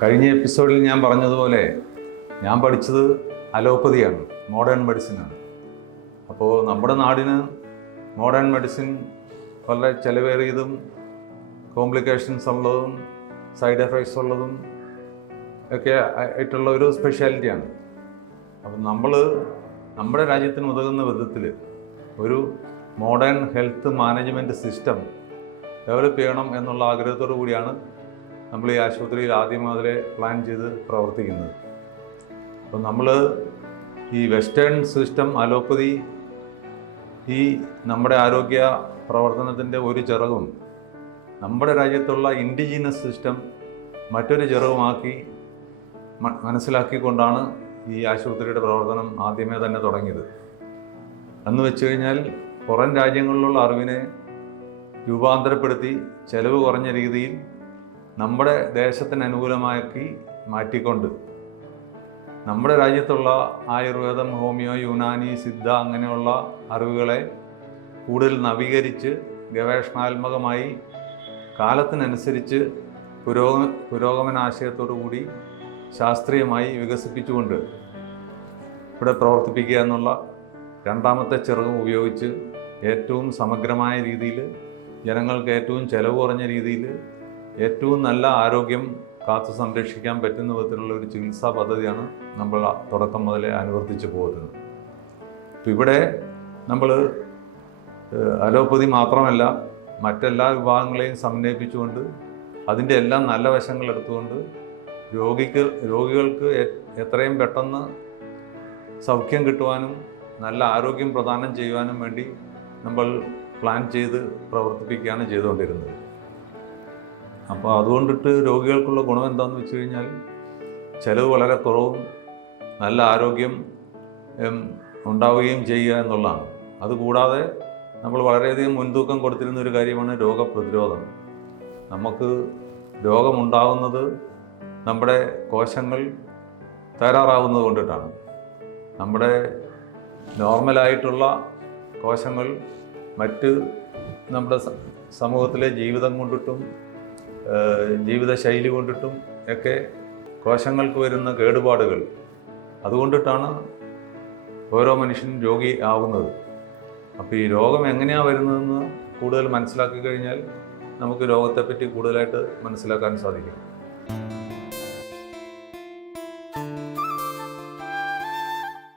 കഴിഞ്ഞ എപ്പിസോഡിൽ ഞാൻ പറഞ്ഞതുപോലെ ഞാൻ പഠിച്ചത് അലോപ്പതിയാണ്, മോഡേൺ മെഡിസിനാണ്. അപ്പോൾ നമ്മുടെ നാടിന് മോഡേൺ മെഡിസിൻ വളരെ ചിലവേറിയതും കോംപ്ലിക്കേഷൻസ് ഉള്ളതും സൈഡ് എഫക്ട്സ് ഉള്ളതും ഒക്കെ ആയിട്ടുള്ള ഒരു സ്പെഷ്യാലിറ്റിയാണ്. അപ്പം നമ്മുടെ രാജ്യത്തിന് ഉതകുന്ന വിധത്തിൽ ഒരു modern health management system develop ചെയ്യണം എന്നുള്ള ആഗ്രഹത്തോടു കൂടിയാണ് നമ്മൾ ഈ ആശുപത്രിയിൽ ആദ്യം മുതലേ പ്ലാൻ ചെയ്ത് പ്രവർത്തിക്കുന്നത്. അപ്പം നമ്മൾ ഈ വെസ്റ്റേൺ സിസ്റ്റം അലോപ്പതി ഈ നമ്മുടെ ആരോഗ്യ പ്രവർത്തനത്തിൻ്റെ ഒരു ചിറകും നമ്മുടെ രാജ്യത്തുള്ള ഇൻഡിജീനസ് സിസ്റ്റം മറ്റൊരു ചിറകുമാക്കി മനസ്സിലാക്കിക്കൊണ്ടാണ് ഈ ആശുപത്രിയുടെ പ്രവർത്തനം ആദ്യമേ തന്നെ തുടങ്ങിയത്. എന്ന് വെച്ച് കഴിഞ്ഞാൽ പുറം രാജ്യങ്ങളിലുള്ള അറിവിനെ രൂപാന്തരപ്പെടുത്തി ചെലവ് കുറഞ്ഞ രീതിയിൽ നമ്മുടെ ദേശത്തിന് അനുകൂലമാക്കി മാറ്റിക്കൊണ്ട് നമ്മുടെ രാജ്യത്തുള്ള ആയുർവേദം, ഹോമിയോ, യുനാനി, സിദ്ധ അങ്ങനെയുള്ള അറിവുകളെ കൂടുതൽ നവീകരിച്ച് ഗവേഷണാത്മകമായി കാലത്തിനനുസരിച്ച് പുരോഗമനാശയത്തോടു കൂടി ശാസ്ത്രീയമായി വികസിപ്പിച്ചുകൊണ്ട് ഇവിടെ പ്രവർത്തിപ്പിക്കുക എന്നുള്ള രണ്ടാമത്തെ ചിറകും ഉപയോഗിച്ച് ഏറ്റവും സമഗ്രമായ രീതിയിൽ ജനങ്ങൾക്ക് ഏറ്റവും ചെലവ് കുറഞ്ഞ രീതിയിൽ ഏറ്റവും നല്ല ആരോഗ്യം കാത്തു സംരക്ഷിക്കാൻ പറ്റുന്ന വിധത്തിലുള്ള ഒരു ചികിത്സാ പദ്ധതിയാണ് നമ്മൾ തുടക്കം മുതലേ അനുവർത്തിച്ച് പോകുന്നത്. അപ്പോൾ ഇവിടെ നമ്മൾ അലോപ്പതി മാത്രമല്ല മറ്റെല്ലാ വിഭാഗങ്ങളെയും സമന്വയിപ്പിച്ചുകൊണ്ട് അതിൻ്റെ എല്ലാം നല്ല വശങ്ങൾ എടുത്തുകൊണ്ട് രോഗികൾക്ക് എത്രയും പെട്ടെന്ന് സൗഖ്യം കിട്ടുവാനും നല്ല ആരോഗ്യം പ്രദാനം ചെയ്യുവാനും വേണ്ടി നമ്മൾ പ്ലാൻ ചെയ്ത് പ്രവർത്തിപ്പിക്കുകയാണ് ചെയ്തുകൊണ്ടിരുന്നത്. അപ്പോൾ അതുകൊണ്ടിട്ട് രോഗികൾക്കുള്ള ഗുണം എന്താണെന്ന് വെച്ച് കഴിഞ്ഞാൽ ചിലവ് വളരെ കുറവും നല്ല ആരോഗ്യം ഉണ്ടാവുകയും ചെയ്യുക എന്നുള്ളതാണ്. അതുകൂടാതെ നമ്മൾ വളരെയധികം മുൻതൂക്കം കൊടുത്തിരുന്ന ഒരു കാര്യമാണ് രോഗപ്രതിരോധം. നമുക്ക് രോഗമുണ്ടാകുന്നത് നമ്മുടെ കോശങ്ങൾ തയ്യാറാവുന്നത് കൊണ്ടിട്ടാണ്. നമ്മുടെ നോർമലായിട്ടുള്ള കോശങ്ങൾ മറ്റ് നമ്മുടെ സമൂഹത്തിലെ ജീവിതം കൊണ്ടിട്ടും ജീവിതശൈലി കൊണ്ടിട്ടും ഒക്കെ കോശങ്ങൾക്ക് വരുന്ന കേടുപാടുകൾ അതുകൊണ്ടിട്ടാണ് ഓരോ മനുഷ്യനും രോഗി ആവുന്നത്. അപ്പോൾ ഈ രോഗം എങ്ങനെയാണ് വരുന്നതെന്ന് കൂടുതൽ മനസ്സിലാക്കി കഴിഞ്ഞാൽ നമുക്ക് രോഗത്തെപ്പറ്റി കൂടുതലായിട്ട് മനസ്സിലാക്കാൻ സാധിക്കും.